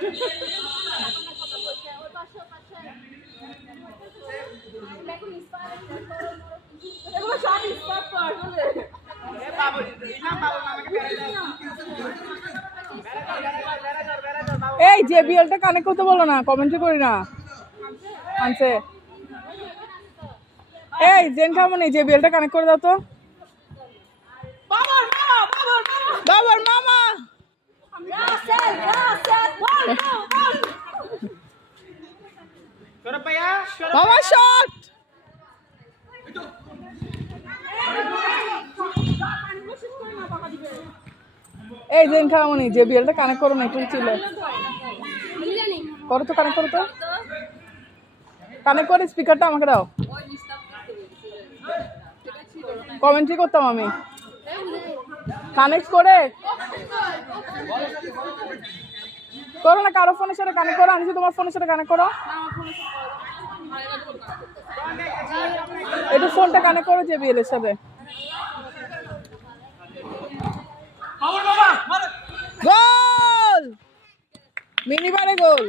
এই জেবিএলটা কানেক্ট করতে বলো না, কমেন্টই করি না। আনছে এই জেন খামনি জেবিএলটা কানেক্ট করে দাও তো। বাবার মামা মামা শট। এই জেন খামনি জেবিএলটা কানেক্ট করো না, একটু ছিল করো তো, কানেক্ট করো তো, কানেক্ট করে স্পিকারটা আমাকে দাও। কমেন্ট্রি করতাম আমি, কানেক্ট করে করো না, কারো ফোনের সাথে কানেক্ট করো। আমি তোমার ফোনের সাথে কানেক্ট করো, একটু ফোনটা কানেক্ট করো জেবিএল এর সাথে। গোল, মিনিবারে গোল।